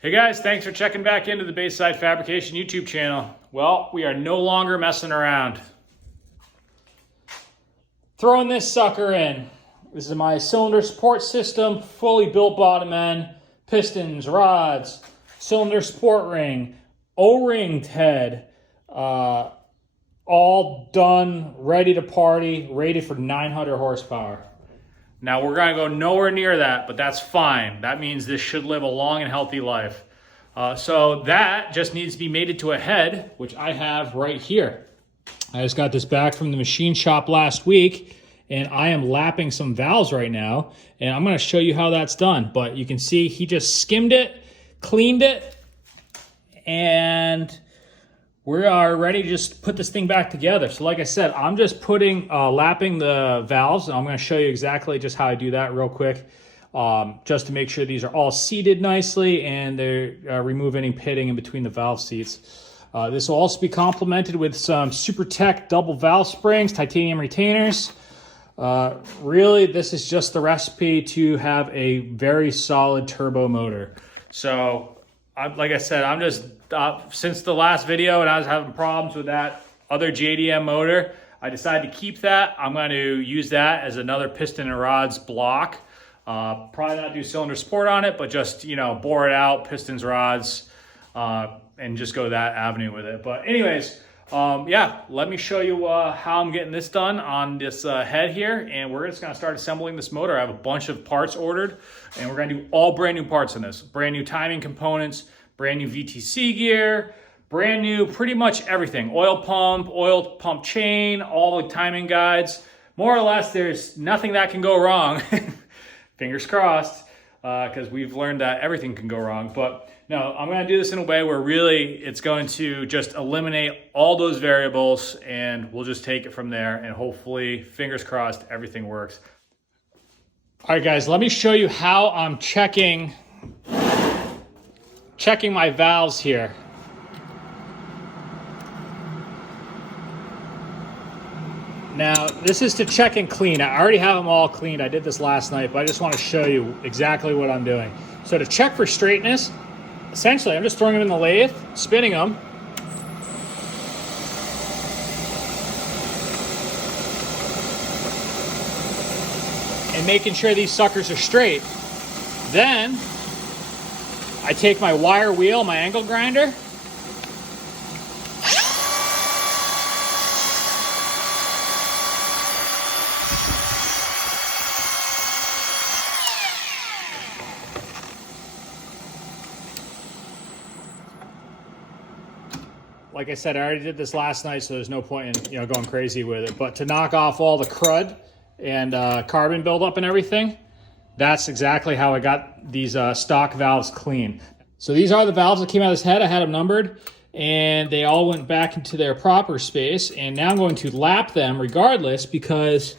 Hey guys, thanks for checking back into the Bayside Fabrication YouTube channel. Well, we are no longer messing around. Throwing this sucker in. This is my cylinder support system, fully built bottom end, pistons, rods, cylinder support ring, O-ringed head, all done, ready to party, rated for 900 horsepower. Now we're gonna go nowhere near that, but that's fine. That means this should live a long and healthy life. So that just needs to be mated to a head, which I have right here. I just got this back from the machine shop last week, and I am lapping some valves right now, and I'm gonna show you how that's done. But you can see he just skimmed it, cleaned it, and we are ready to just put this thing back together. So like I said, I'm just lapping the valves, and I'm gonna show you exactly just how I do that real quick, just to make sure these are all seated nicely and they remove any pitting in between the valve seats. This will also be complemented with some Super Tech double valve springs, titanium retainers. Really, this is just the recipe to have a very solid turbo motor. So like I said, I'm just, since the last video and I was having problems with that other JDM motor, I decided to keep that. I'm going to use that as another piston and rods block. Probably not do cylinder support on it, but just, you know, bore it out, pistons, rods, and just go that avenue with it. But anyways, yeah, let me show you how I'm getting this done on this head here, and we're just gonna start assembling this motor. I have a bunch of parts ordered, and we're gonna do all brand new parts in this. Brand new timing components, brand new VTC gear, brand new pretty much everything. Oil pump chain, all the timing guides. More or less, there's nothing that can go wrong. Fingers crossed, because we've learned that everything can go wrong. But no, I'm gonna do this in a way where really it's going to just eliminate all those variables, and we'll just take it from there, and hopefully, fingers crossed, everything works. All right, guys, let me show you how I'm checking my valves here. Now, this is to check and clean. I already have them all cleaned. I did this last night, but I just want to show you exactly what I'm doing. So to check for straightness, essentially, I'm just throwing them in the lathe, spinning them, and making sure these suckers are straight. Then, I take my wire wheel, my angle grinder, like I said, I already did this last night, so there's no point in going crazy with it. But to knock off all the crud and carbon buildup and everything, that's exactly how I got these stock valves clean. So these are the valves that came out of this head. I had them numbered, and they all went back into their proper space. And now I'm going to lap them regardless, because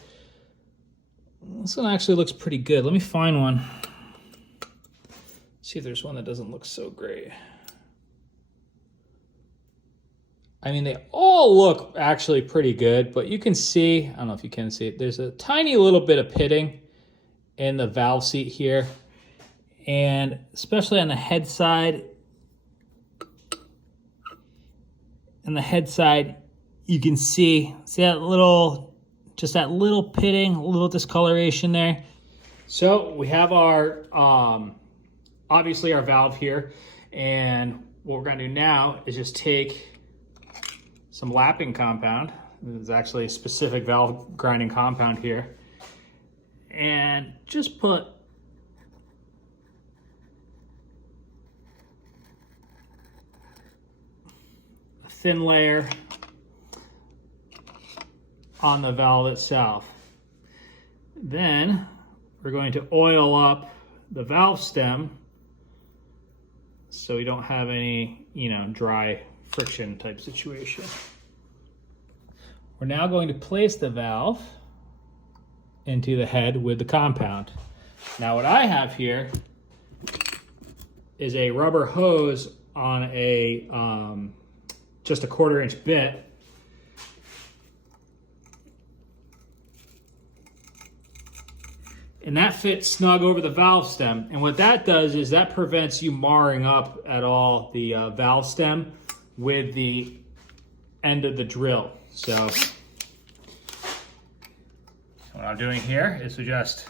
this one actually looks pretty good. Let me find one. See if there's one that doesn't look so great. I mean, they all look actually pretty good, but you can see, I don't know if you can see it, there's a tiny little bit of pitting in the valve seat here. And especially on the head side, you can see that little, just that little pitting, a little discoloration there. So we have our, obviously our valve here. And what we're gonna do now is just take some lapping compound. This is actually a specific valve grinding compound here. And just put a thin layer on the valve itself. Then we're going to oil up the valve stem so we don't have any, dry friction type situation. We're now going to place the valve into the head with the compound. Now what I have here is a rubber hose on a just a 1/4 inch bit. and that fits snug over the valve stem. And what that does is that prevents you marring up at all the valve stem with the end of the drill. So what I'm doing here is to just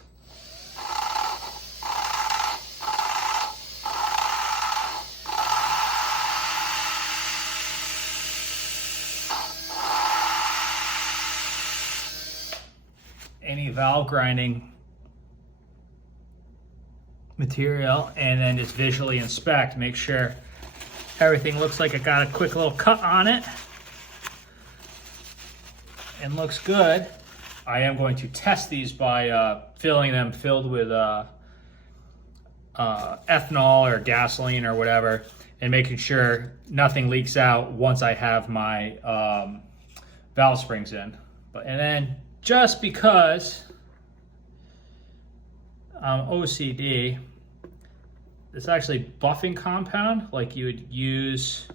any valve grinding material, and then just visually inspect, make sure everything looks like it got a quick little cut on it and looks good. I am going to test these by filling them filled with ethanol or gasoline or whatever, and making sure nothing leaks out once I have my valve springs in. And then just because I'm OCD, it's actually buffing compound like you would use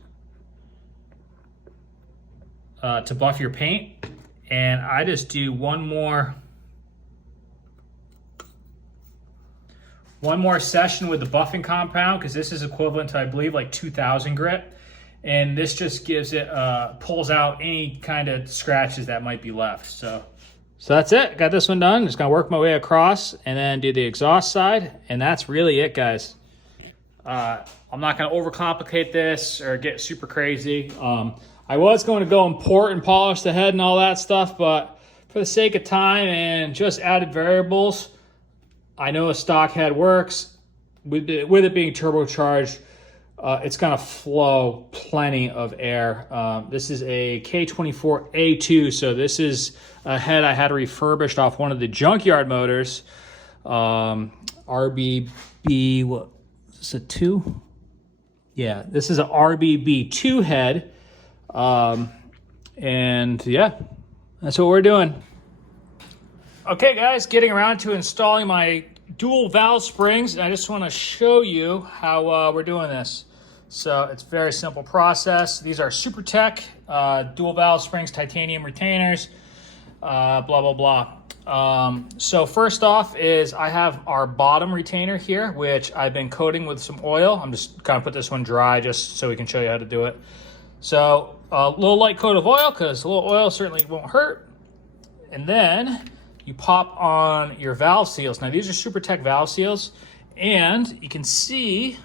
to buff your paint. And I just do one more session with the buffing compound, because this is equivalent to, I believe, like 2000 grit. And this just gives it, pulls out any kind of scratches that might be left. So that's it. Got this one done. Just gonna work my way across and then do the exhaust side. And that's really it, guys. I'm not gonna overcomplicate this or get super crazy. I was going to go import and polish the head and all that stuff, but for the sake of time and just added variables, I know a stock head works. With it being turbocharged, it's gonna flow plenty of air. This is a K24A2, so this is a head I had refurbished off one of the junkyard motors. RBB, what is this, a 2? Yeah, this is an RBB2 head. And yeah, that's what we're doing. Okay guys, getting around to installing my dual valve springs. And I just want to show you how we're doing this. So it's a very simple process. These are SuperTech dual valve springs, titanium retainers, blah, blah, blah. So first off is I have our bottom retainer here, which I've been coating with some oil. I'm just kind of put this one dry just so we can show you how to do it. So a little light coat of oil, because a little oil certainly won't hurt. And then you pop on your valve seals. Now these are SuperTech valve seals, and you can see,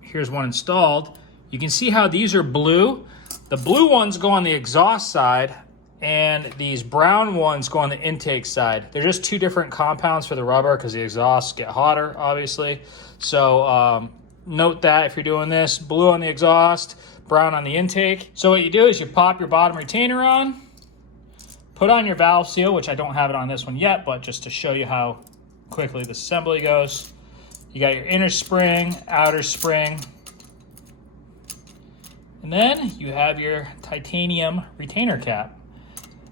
here's one installed. You can see how these are blue. The blue ones go on the exhaust side, and these brown ones go on the intake side. They're just two different compounds for the rubber, because the exhausts get hotter, obviously. So note that if you're doing this, blue on the exhaust, brown on the intake. So what you do is you pop your bottom retainer on, put on your valve seal, which I don't have it on this one yet, but just to show you how quickly the assembly goes. You got your inner spring, outer spring, and then you have your titanium retainer cap.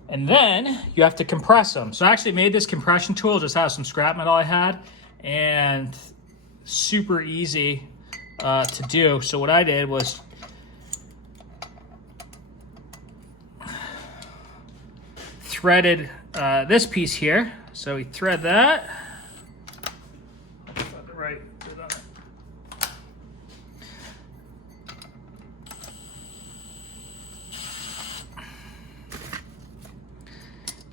And then you have to compress them. So I actually made this compression tool just out of some scrap metal I had, and super easy to do. So what I did was threaded this piece here. So we thread that. Right.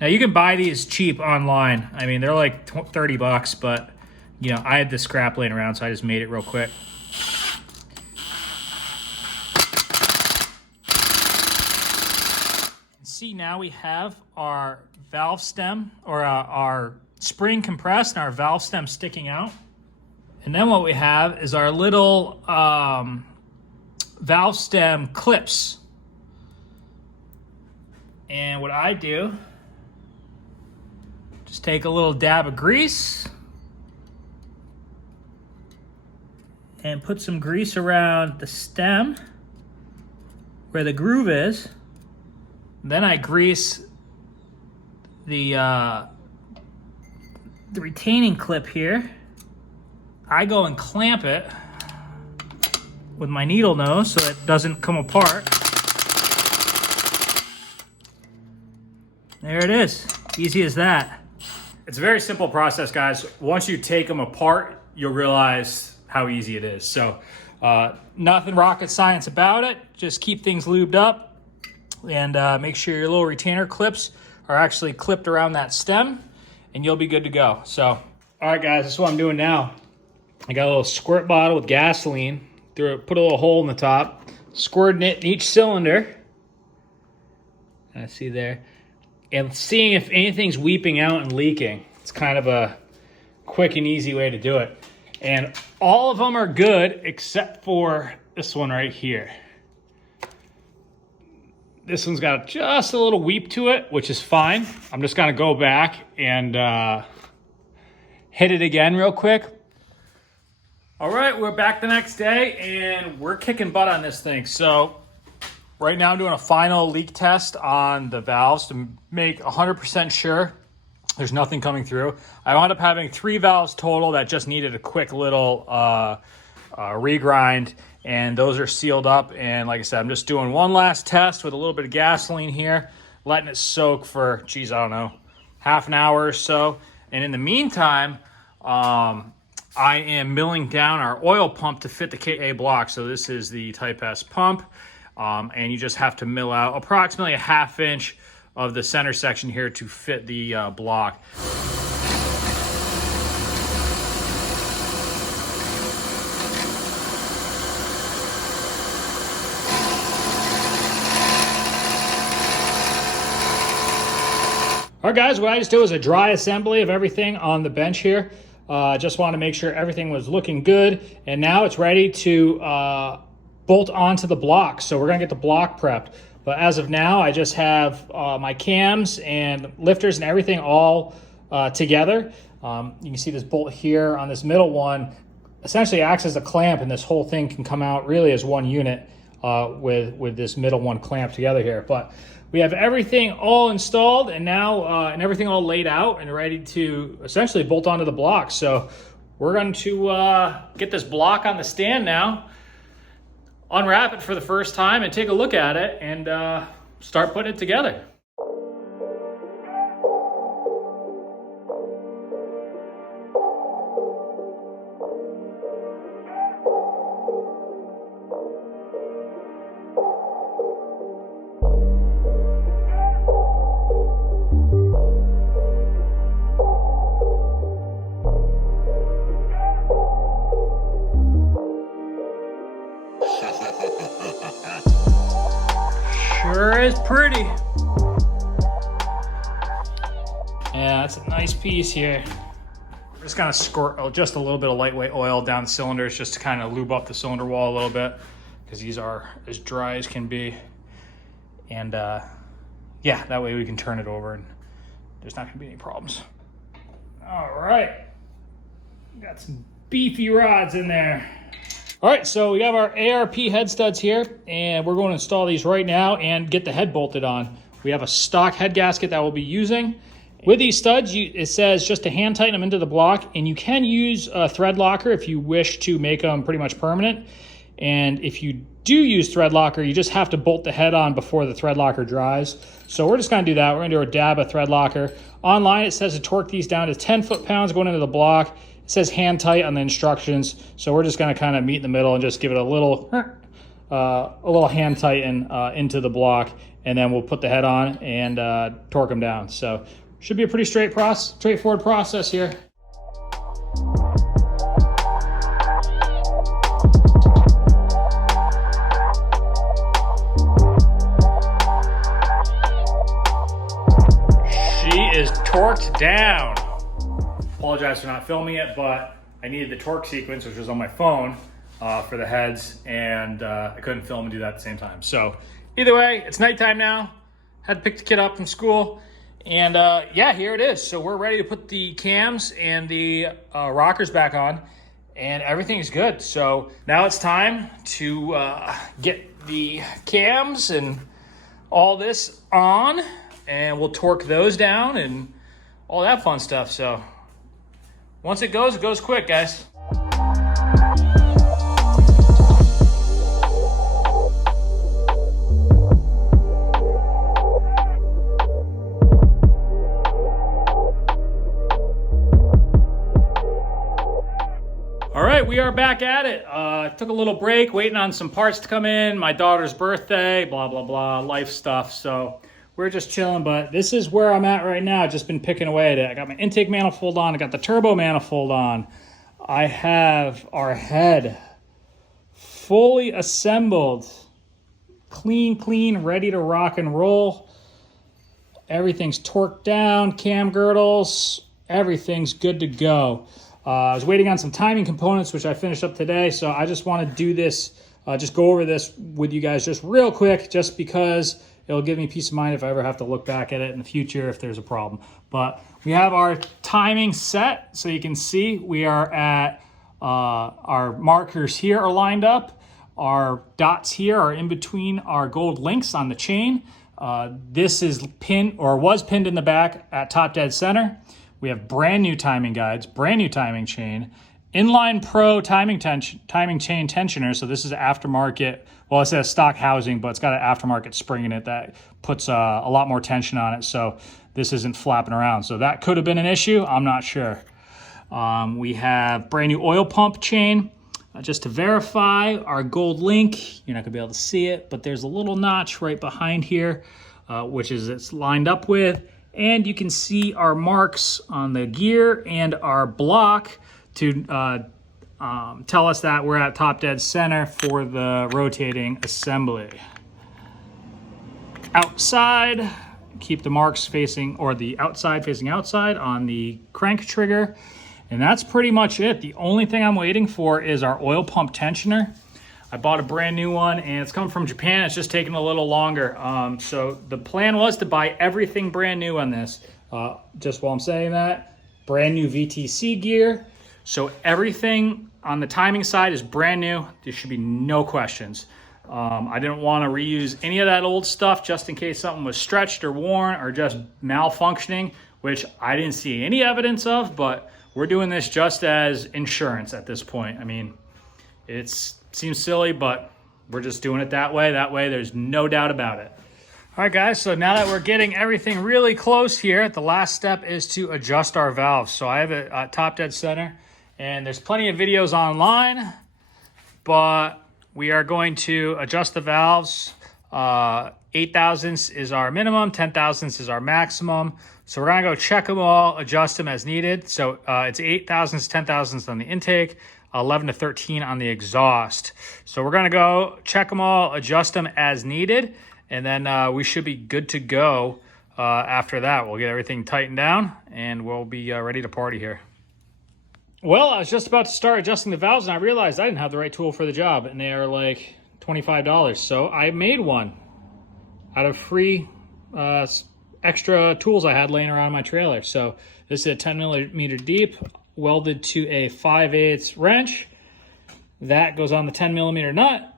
Now you can buy these cheap online. I mean, they're like 30 bucks, but you know, I had the scrap laying around, so I just made it real quick. See, now we have our valve stem, or our spring compressed and our valve stem sticking out. And then what we have is our little valve stem clips. And what I do, just take a little dab of grease and put some grease around the stem where the groove is. Then I grease the retaining clip here. I go and clamp it with my needle nose so it doesn't come apart. There it is. Easy as that. It's a very simple process, guys. Once you take them apart, you'll realize how easy it is. So nothing rocket science about it. Just keep things lubed up and make sure your little retainer clips are actually clipped around that stem and you'll be good to go. So, all right guys, this is what I'm doing now. I got a little squirt bottle with gasoline, put a little hole in the top, squirting it in each cylinder. I see there. And seeing if anything's weeping out and leaking. It's kind of a quick and easy way to do it. And all of them are good except for this one right here. This one's got just a little weep to it, which is fine. I'm just gonna go back and hit it again real quick. All right, we're back the next day and we're kicking butt on this thing. So right now I'm doing a final leak test on the valves to make 100% sure there's nothing coming through. I wound up having 3 valves total that just needed a quick little regrind, and those are sealed up. And like I said, I'm just doing one last test with a little bit of gasoline here, letting it soak for, geez, I don't know, half an hour or so. And in the meantime, I am milling down our oil pump to fit the KA block. So this is the Type S pump. And you just have to mill out approximately a 1/2 inch of the center section here to fit the block. All right guys, what I just did was a dry assembly of everything on the bench here. Just wanted to make sure everything was looking good, and now it's ready to bolt onto the block. So we're gonna get the block prepped. But as of now, I just have my cams and lifters and everything all together. You can see this bolt here on this middle one essentially acts as a clamp, and this whole thing can come out really as one unit with this middle one clamped together here. But we have everything all installed and now and everything all laid out and ready to essentially bolt onto the block. So we're going to get this block on the stand now, unwrap it for the first time and take a look at it and start putting it together. Sure is pretty. Yeah, that's a nice piece here. We're just gonna squirt just a little bit of lightweight oil down the cylinders just to kind of lube up the cylinder wall a little bit, because these are as dry as can be. And yeah, that way we can turn it over and there's not gonna be any problems. All right, got some beefy rods in there. All right, so we have our ARP head studs here, and we're going to install these right now and get the head bolted on. We have a stock head gasket that we'll be using. With these studs, it says just to hand tighten them into the block, and you can use a thread locker if you wish to make them pretty much permanent. And if you do use thread locker, you just have to bolt the head on before the thread locker dries. So we're just going to do that. We're going to do a dab of thread locker. Online, it says to torque these down to 10 foot-pounds going into the block. It says hand tight on the instructions, so we're just going to kind of meet in the middle and just give it a little hand tighten into the block, and then we'll put the head on and torque them down. So should be a pretty straightforward process here. She is torqued down. Apologize for not filming it, but I needed the torque sequence, which was on my phone for the heads, and I couldn't film and do that at the same time. So either way, it's nighttime now. Had to pick the kid up from school, and yeah, here it is. So we're ready to put the cams and the rockers back on, and everything is good. So now it's time to get the cams and all this on, and we'll torque those down and all that fun stuff. So once it goes quick, guys. All right, we are back at it. Took a little break, waiting on some parts to come in. My daughter's birthday, blah, blah, blah, life stuff. So we're just chilling, but this is where I'm at right now. Just been picking away at it. I got my intake manifold on. I got the turbo manifold on. I have our head fully assembled, clean, ready to rock and roll. Everything's torqued down, cam girdles, everything's good to go. I was waiting on some timing components, which I finished up today, so I just want to do this, just go over this with you guys just real quick, just because it'll give me peace of mind if I ever have to look back at it in the future if there's a problem. But we have our timing set, so you can see we are at, our markers here are lined up. Our dots here are in between our gold links on the chain. This is pinned, or was pinned in the back at top dead center. We have brand new timing guides, brand new timing chain, Inline Pro timing chain tensioner. So this is aftermarket. Well, it says stock housing, but it's got an aftermarket spring in it that puts a lot more tension on it. So this isn't flapping around. So that could have been an issue. I'm not sure. We have brand new oil pump chain. Just to verify our gold link, you're not gonna be able to see it, but there's a little notch right behind here, which is it's lined up with. And you can see our marks on the gear and our block to tell us that we're at top dead center for the rotating assembly. Outside, keep the marks facing, or the outside facing outside on the crank trigger. And that's pretty much it. The only thing I'm waiting for is our oil pump tensioner. I bought a brand new one and it's coming from Japan. It's just taking a little longer. So the plan was to buy everything brand new on this. Just while I'm saying that, brand new VTC gear. So everything on the timing side is brand new. There should be no questions. I didn't want to reuse any of that old stuff just in case something was stretched or worn or just malfunctioning, which I didn't see any evidence of, but we're doing this just as insurance at this point. I mean, seems silly, but we're just doing it that way. That way, there's no doubt about it. All right, guys, so now that we're getting everything really close here, the last step is to adjust our valves. So I have it at top dead center, and there's plenty of videos online, but we are going to adjust the valves. 8 thousandths is our minimum, 10 thousandths is our maximum. So we're gonna go check them all, adjust them as needed. So it's 8 thousandths, 10 thousandths on the intake, 11 to 13 on the exhaust. So we're gonna go check them all, adjust them as needed, and then we should be good to go after that. We'll get everything tightened down and we'll be ready to party here. Well, I was just about to start adjusting the valves and I realized I didn't have the right tool for the job, and they are like $25. So I made one out of free extra tools I had laying around my trailer. So this is a 10 millimeter deep, welded to a 5/8 wrench. That goes on the 10 millimeter nut.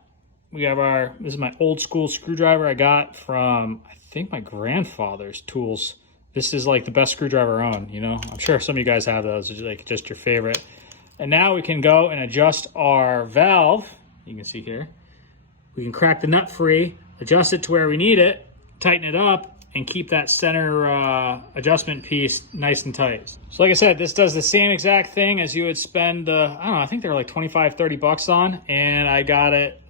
We have this is my old school screwdriver I got from, I think, my grandfather's tools. This is like the best screwdriver I own, you know? I'm sure some of you guys have those, it's like just your favorite. And now we can go and adjust our valve. You can see here. We can crack the nut free, adjust it to where we need it, tighten it up, and keep that center adjustment piece nice and tight. So like I said, this does the same exact thing as you would spend, I don't know, I think they're like 25, 30 bucks on, and I got it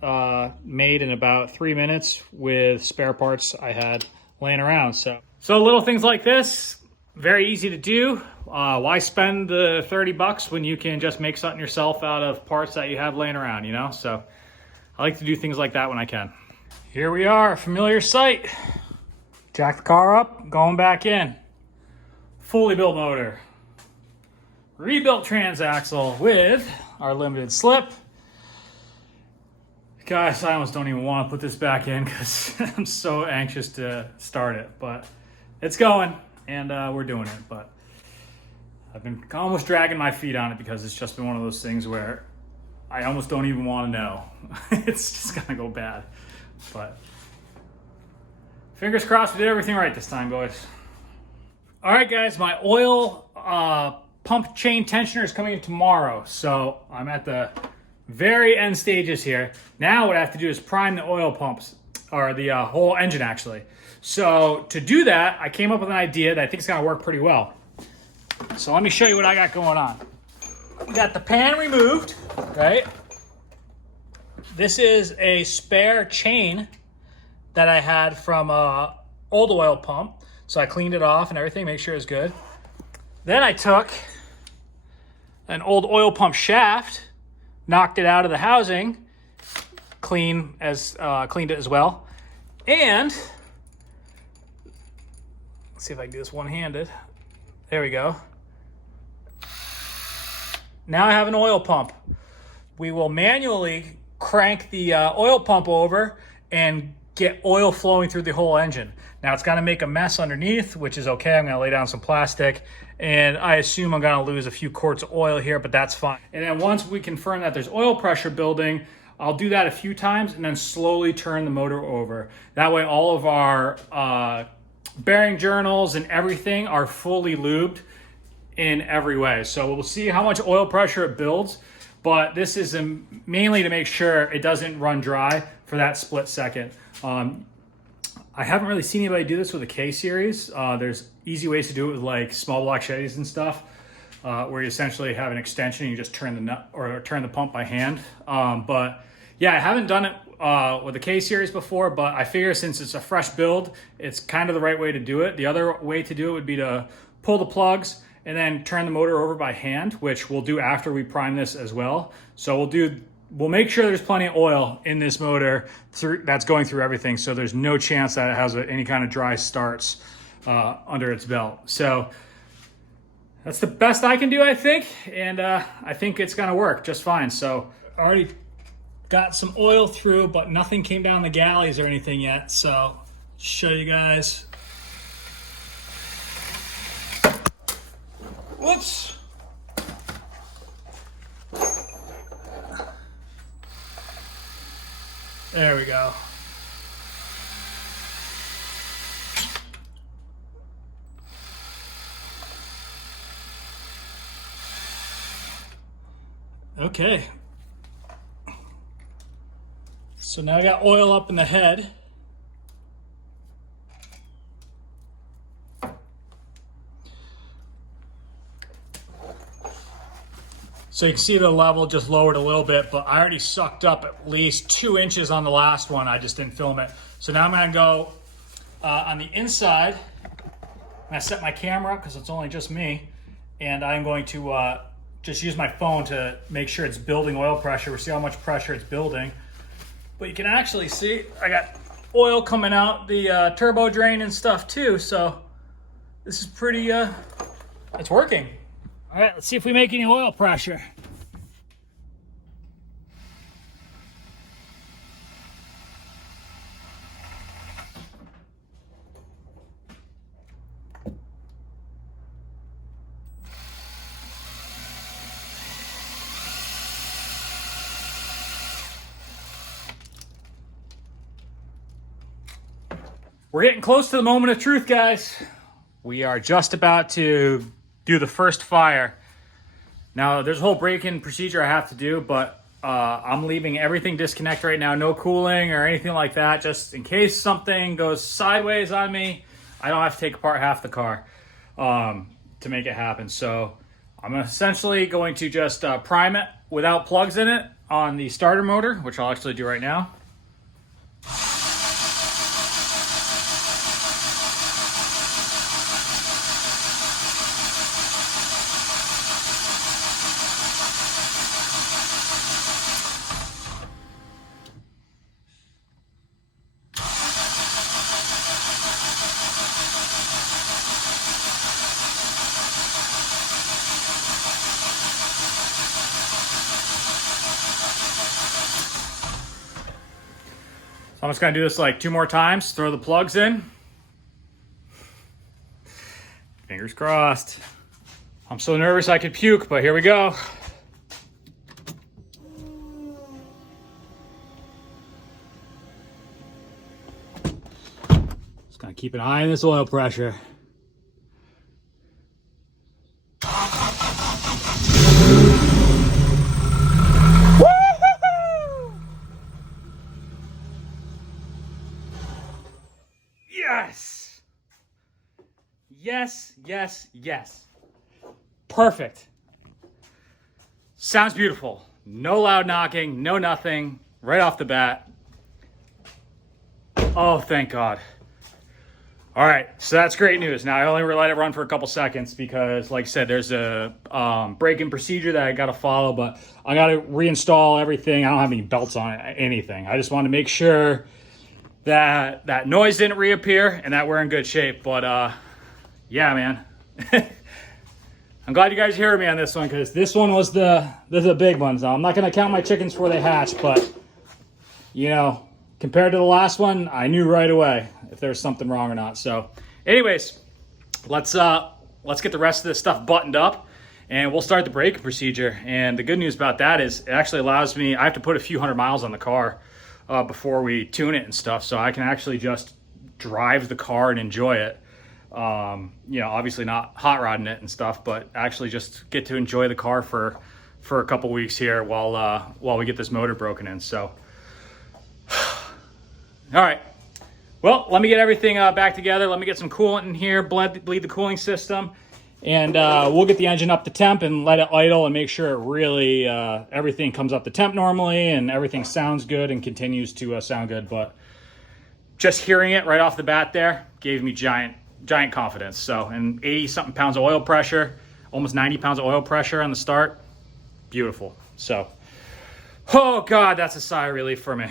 made in about 3 minutes with spare parts I had laying around. So little things like this, very easy to do. Why spend the 30 bucks when you can just make something yourself out of parts that you have laying around, you know? So I like to do things like that when I can. Here we are, a familiar sight. Jack the car up, going back in. Fully built motor. Rebuilt transaxle with our limited slip. Guys, I almost don't even want to put this back in because I'm so anxious to start it, but it's going and we're doing it. But I've been almost dragging my feet on it because it's just been one of those things where I almost don't even want to know. It's just gonna go bad, but fingers crossed we did everything right this time, boys. All right, guys, my oil pump chain tensioner is coming in tomorrow. So I'm at the very end stages here. Now what I have to do is prime the oil pumps, or the whole engine actually. So to do that, I came up with an idea that I think is gonna work pretty well. So let me show you what I got going on. we got the pan removed, right? This is a spare chain that I had from an old oil pump. So I cleaned it off and everything, make sure it's good. Then I took an old oil pump shaft, knocked it out of the housing, cleaned it as well. And let's see if I can do this one-handed. There we go. Now I have an oil pump. We will manually crank the oil pump over and get oil flowing through the whole engine. Now it's gonna make a mess underneath, which is okay. I'm gonna lay down some plastic, and I assume I'm gonna lose a few quarts of oil here, but that's fine. And then once we confirm that there's oil pressure building, I'll do that a few times and then slowly turn the motor over. That way all of our bearing journals and everything are fully lubed in every way. So we'll see how much oil pressure it builds, but this is mainly to make sure it doesn't run dry for that split second. I haven't really seen anybody do this with a K-Series. There's easy ways to do it with like small block Chevys and stuff, where you essentially have an extension and you just turn the nut or turn the pump by hand. But yeah, I haven't done it with the K-Series before, but I figure since it's a fresh build, it's kind of the right way to do it. The other way to do it would be to pull the plugs and then turn the motor over by hand, which we'll do after we prime this as well. So we'll make sure there's plenty of oil in this motor that's going through everything, so there's no chance that it has any kind of dry starts under its belt. So that's the best I can do, I think, and I think it's gonna work just fine. So I already got some oil through, but nothing came down the galleys or anything yet, so show you guys. Whoops. There we go. Okay. So now I got oil up in the head. So you can see the level just lowered a little bit, but I already sucked up at least 2 inches on the last one. I just didn't film it. So now I'm gonna go on the inside. I'm gonna set my camera up because it's only just me. And I'm going to just use my phone to make sure it's building oil pressure. We'll see how much pressure it's building. But you can actually see I got oil coming out the turbo drain and stuff too. So this is pretty, it's working. All right, let's see if we make any oil pressure. We're getting close to the moment of truth, guys. We are just about to do the first fire. Now, there's a whole break-in procedure I have to do, but I'm leaving everything disconnect right now. No cooling or anything like that, just in case something goes sideways on me. I don't have to take apart half the car to make it happen. So I'm essentially going to just prime it without plugs in it on the starter motor, which I'll actually do right now. I'm just gonna do this like 2 more times, throw the plugs in. Fingers crossed. I'm so nervous I could puke, but here we go. Just gonna keep an eye on this oil pressure. Yes! Yes, yes, yes. Perfect. Sounds beautiful. No loud knocking, no nothing, right off the bat. Oh, thank God. All right, so that's great news. Now, I only let it run for a couple seconds because, like I said, there's a break-in procedure that I got to follow, but I got to reinstall everything. I don't have any belts on it, anything. I just want to make sure that that noise didn't reappear and that we're in good shape. But, yeah, man. I'm glad you guys hear me on this one because this one was the big one. So I'm not going to count my chickens before they hatch, but, you know, compared to the last one, I knew right away if there was something wrong or not. So anyways, let's get the rest of this stuff buttoned up and we'll start the braking procedure. And the good news about that is it actually allows me, I have to put a few hundred miles on the car before we tune it and stuff. So I can actually just drive the car and enjoy it. You know, obviously not hot rodding it and stuff, but actually just get to enjoy the car for a couple weeks here while we get this motor broken in. So, all right. Well, let me get everything back together. Let me get some coolant in here, bleed the cooling system, and we'll get the engine up to temp and let it idle and make sure it really, everything comes up to temp normally and everything sounds good and continues to sound good. But just hearing it right off the bat there gave me giant confidence. So, and 80-something pounds of oil pressure, almost 90 pounds of oil pressure on the start. Beautiful. So, oh God, that's a sigh of relief for me.